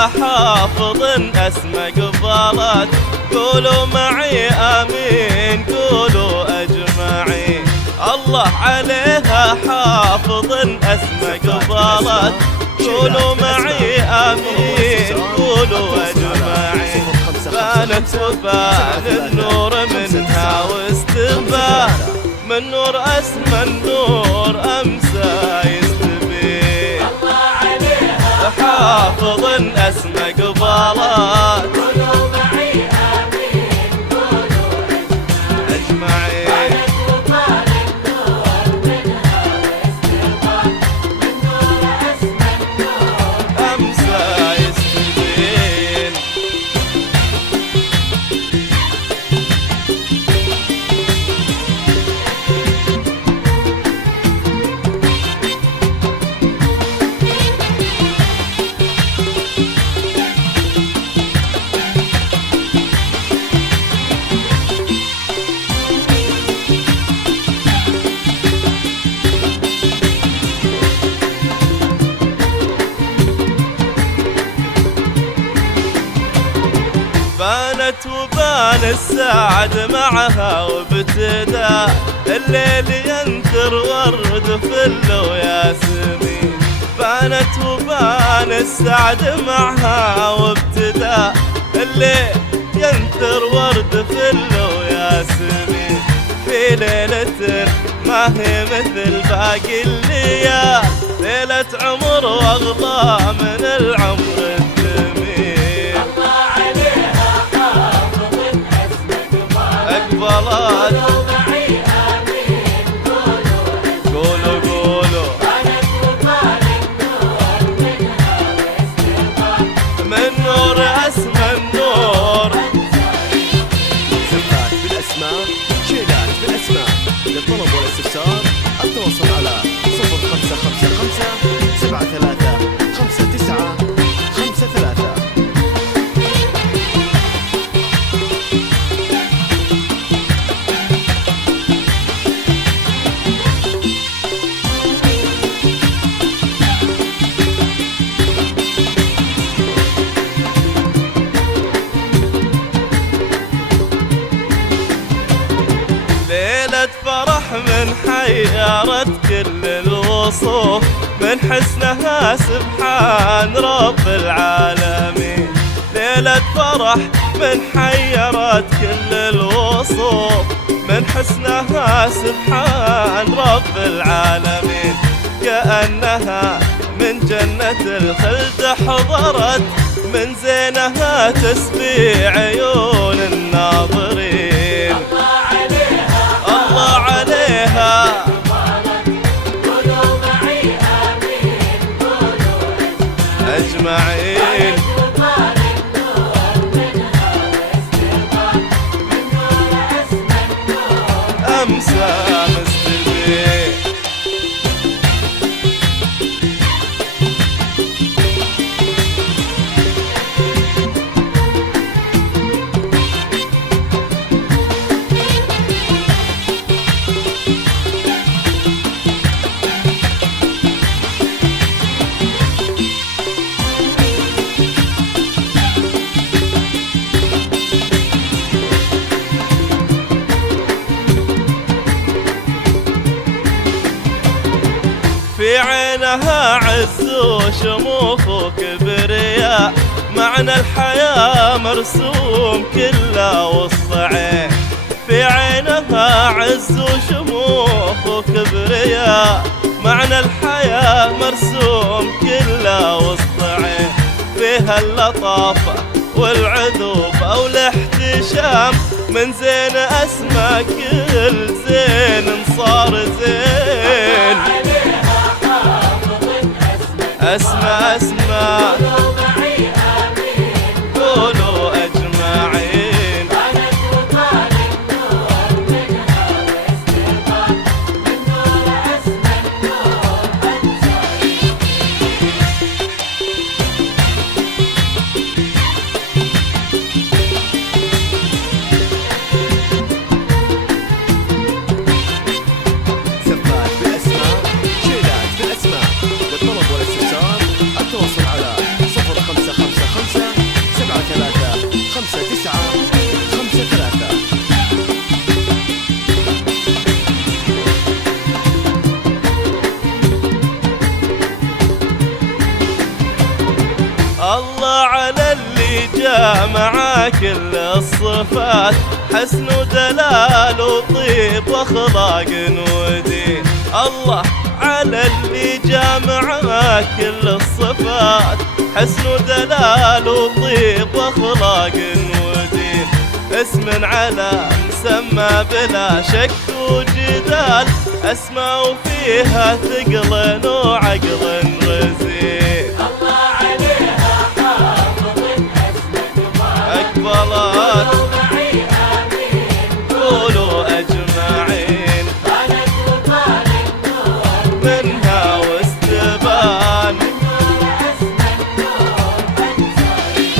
عليها حافظ أسمى قبالات. قولوا معي آمين، قولوا أجمعين. الله عليها حافظ أسمى قبالات. قولوا معي آمين، قولوا أجمعين. بانت وبان النور منها واستبان، من نور أسمى النور أمسى يستبين. الله عليها حافظ أسمى قبالات. قولوا معي آمين، قولوا أجمعين. بانت وبان النور منها واستبان، من نور أسمى النور أمسى يستبين. بانت وبان السعد معها وابتدى الليل ينثر ورد فل وياسمين. بانت وبان السعد معها وابتدى الليل ينثر ورد فل وياسمين. في ليلة ما هي مثل باقي الليال، ليلة عمر واغلى من العمر الثمين. أقبلات. قولوا معي آمين، قولوا قولوا بانت وبان النور منها واستبان، من نور أسمى النور. سمات بالأسماء، شيلات بالأسماء. للطلب والاستفسار التواصل على 0555 73 59 53. ليلة فرح من حيرت كل الوصوف، من حسنها سبحان رب العالمين. ليلة فرح من حيرت كل الوصوف، من حسنها سبحان رب العالمين. كأنها من جنة الخلد حضرت، من زينها تسبي عيون الناظرين. الله عليها قولوا معي آمين، قولوا أجمعين. وبان النور منها واستبان، من نور أسمى النور أمسى مستبين. في عينها عز وشموخ وكبرياء، معنى الحياة مرسوم كله وسط عين. في عينها عز وشموخ وكبرياء، معنى الحياة مرسوم كله وسط عين. فيها اللطافة والعذوبة والاحتشام، من زين أسمى كل زين صار زين. أسمى أسمى قولوا معي آمين، قولوا أجمعين. بانت وبان النور منها واستبان، من نور أسمى النور أنسى. سمات بالأسماء، شيلات بالأسماء. للطلب والاستفسار كل الصفات، حسن ودلال وطيب واخلاق ودين. الله على اللي جامع كل الصفات، حسن ودلال وطيب واخلاق ودين. اسم على مسمى بلا شك وجدال، اسماء وفيها ثقل وعقل رزين. الله عليها حافظ أسمك أقبلت معي آمين قولوا أجمعين، بانت وطال النور منها واستبان. نور أسمك نور أنصاري.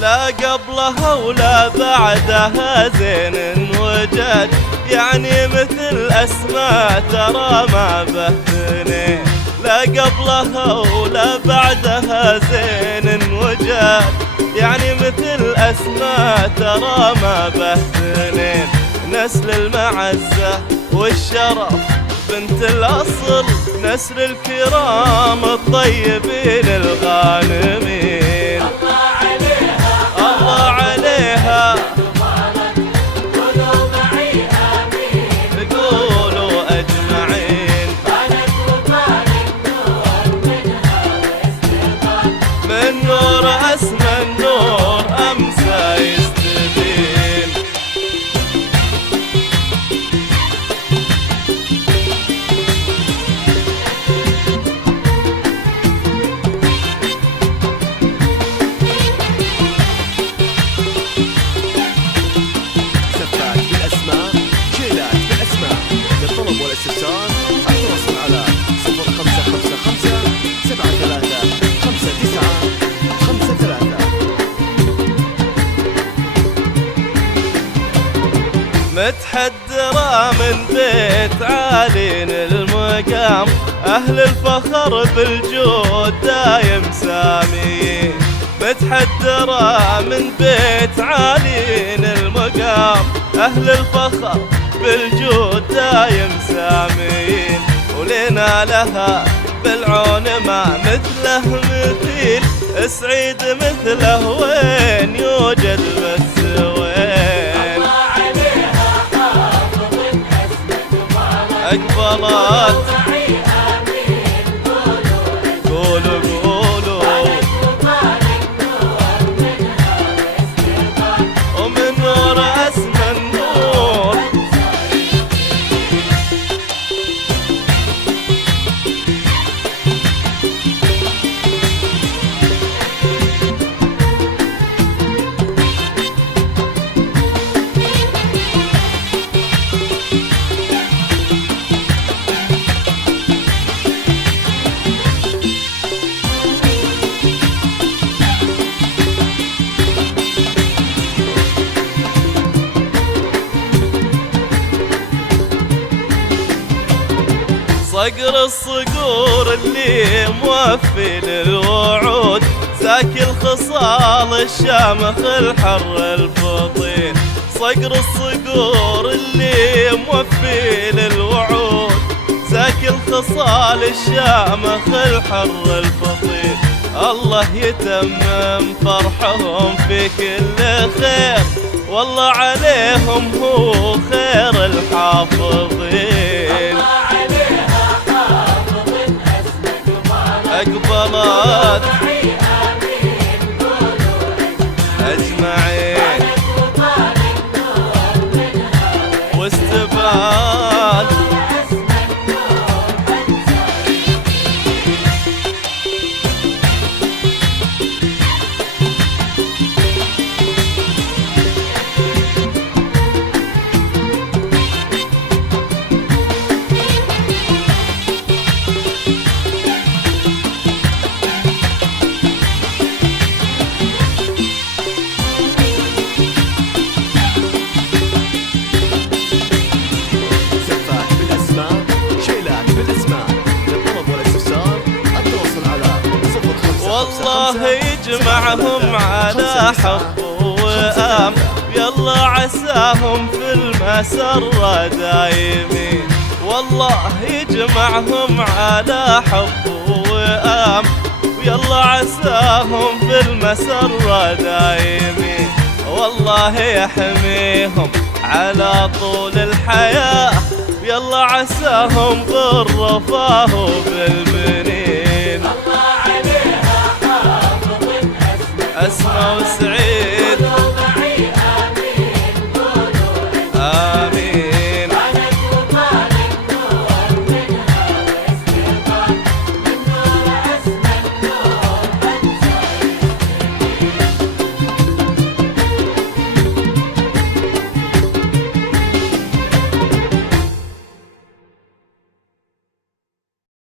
لا قبلها ولا بعدها زين وجد، يعني مثل أسماء ترى ما بهتني. لا قبلها ولا بعدها زين وجد، يعني مثل أسماء ترى ما بهتني. نسل المعزة والشرف بنت الأصل، نسل الكرام الطيبين الغانمين. الله عليها قولوا معي آمين قولوا أجمعين، بانت وطال النور منها واستبان. من نور أسمى النور أمسى يستبين. سفاك بالأسماء، شيلات بالأسماء. للطلب والاستفسار التواصل على 0555 73 59 53. متحدرة من بيت عالين المقام، أهل الفخر بالجود دايم ساميين. متحدرة من بيت عالين المقام، أهل الفخر بالجود دايم ساميين. ولنا لها بالعون ما مثله مثيل، سعيد مثله وين يوجد بس وين. الله عليها حافظ أسمك أقبلت معي آمين قولوا قولوا بانت وطال النور منها واستبان. ومن نور أسمى النور. صقر الصقور اللي موفي للوعود، زاكي الخصال الشامخ الحر الفطين. صقر الصقور اللي موفي للوعود، زاكي الخصال الشامخ الحر الفطين. الله يتمم فرحهم في كل خير، والله عليهم هو خير الحافظين. الله عليها حافظ أسمك أقبلت معي آمين قولوا أجمعين بانت وطال النور منها واستبان. أسمك نور أنصاري. والله يجمعهم على حب وأم، يلا عساهم في المسرة دايمين. والله يجمعهم على حب وأم، ويلا عساهم في المسرة دايمين. والله يحميهم على طول الحياة، ويلا عساهم بالرفاه وبالبنين. الله عليها حافظ أسمى وسعيد